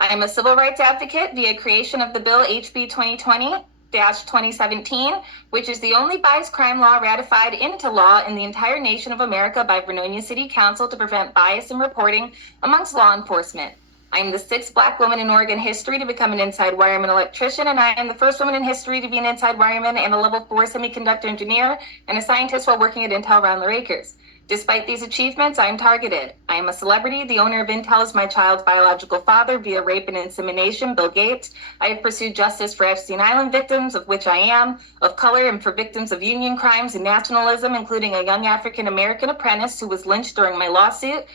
I am a civil rights advocate via creation of the bill HB 2020-2017, which is the only bias crime law ratified into law in the entire nation of America by Vernonia City Council to prevent bias in reporting amongst law enforcement. I am the 6th Black woman in Oregon history to become an inside wireman electrician, and I am the 1st woman in history to be an inside wireman and a level 4 semiconductor engineer and a scientist while working at Intel around their acres. Despite these achievements, I am targeted. I am a celebrity. The owner of Intel is my child's biological father via rape and insemination, Bill Gates. I have pursued justice for Epstein Island victims, of which I am, of color, and for victims of union crimes and nationalism, including a young African-American apprentice who was lynched during my lawsuit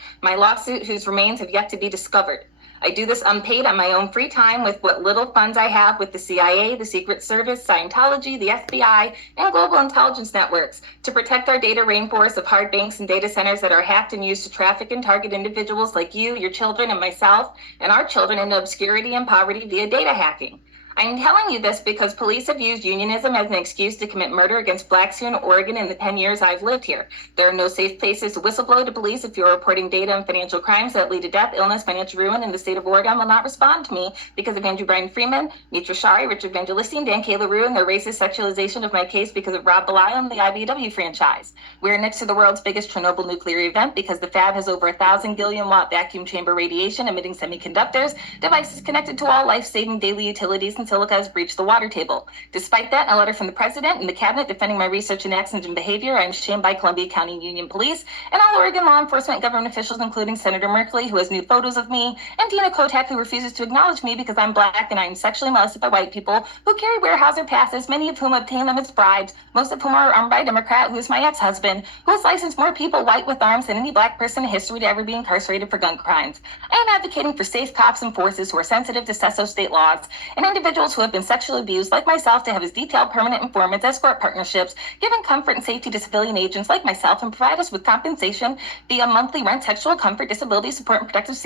whose remains have yet to be discovered. I do this unpaid on my own free time with what little funds I have with the CIA, the Secret Service, Scientology, the FBI, and global intelligence networks to protect our data rainforest of hard banks and data centers that are hacked and used to traffic and target individuals like you, your children, and myself, and our children into obscurity and poverty via data hacking. I'm telling you this because police have used unionism as an excuse to commit murder against Blacks here in Oregon in the 10 years I've lived here. There are no safe places to whistleblow to police if you're reporting data and financial crimes that lead to death, illness, financial ruin, and the state of Oregon will not respond to me because of Andrew Brian Freeman, Mitra Shari, Richard Evangelisti, and Dan K. LaRue and their racist sexualization of my case because of Rob Belial and the IBW franchise. We're next to the world's biggest Chernobyl nuclear event because the fab has over 1,000 gillion-watt vacuum chamber radiation emitting semiconductors, devices connected to all life-saving daily utilities, and silica has breached the water table. Despite that, a letter from the president and the cabinet defending my research in accident and behavior, I am shamed by Columbia County Union Police and all Oregon law enforcement and government officials, including Senator Merkley, who has nude photos of me, and Dina Kotak, who refuses to acknowledge me because I'm Black and I am sexually molested by white people who carry Weyerhaeuser passes, many of whom obtain them as bribes, most of whom are armed by a Democrat who is my ex-husband, who has licensed more people white with arms than any Black person in history to ever be incarcerated for gun crimes. I am advocating for safe cops and forces who are sensitive to CESO state laws, and individuals who have been sexually abused like myself to have as detailed permanent informants, escort partnerships, giving comfort and safety to civilian agents like myself, and provide us with compensation via monthly rent, sexual comfort, disability support, and protective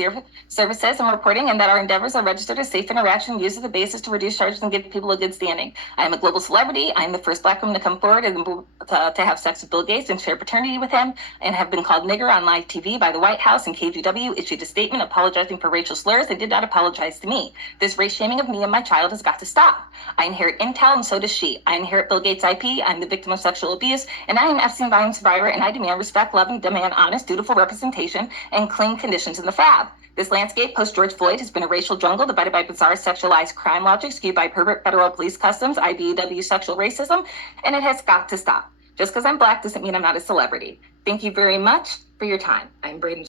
services and reporting, and that our endeavors are registered as safe interaction used as a basis to reduce charges and give people a good standing. I am a global celebrity. I am the first Black woman to come forward and to have sex with Bill Gates and share paternity with him, and have been called nigger on live TV by the White House, and KGW issued a statement apologizing for racial slurs. They did not apologize to me. This race shaming of me and my child has got to stop. I inherit Intel and so does she. I inherit Bill Gates' IP. I'm the victim of sexual abuse, and I am Epstein violence survivor, and I demand respect, love, and demand honest, dutiful representation and clean conditions in the fab. This landscape post-George Floyd has been a racial jungle divided by bizarre sexualized crime logic skewed by pervert federal police customs, IBEW sexual racism, and it has got to stop. Just because I'm Black doesn't mean I'm not a celebrity. Thank you very much for your time. I'm Braden.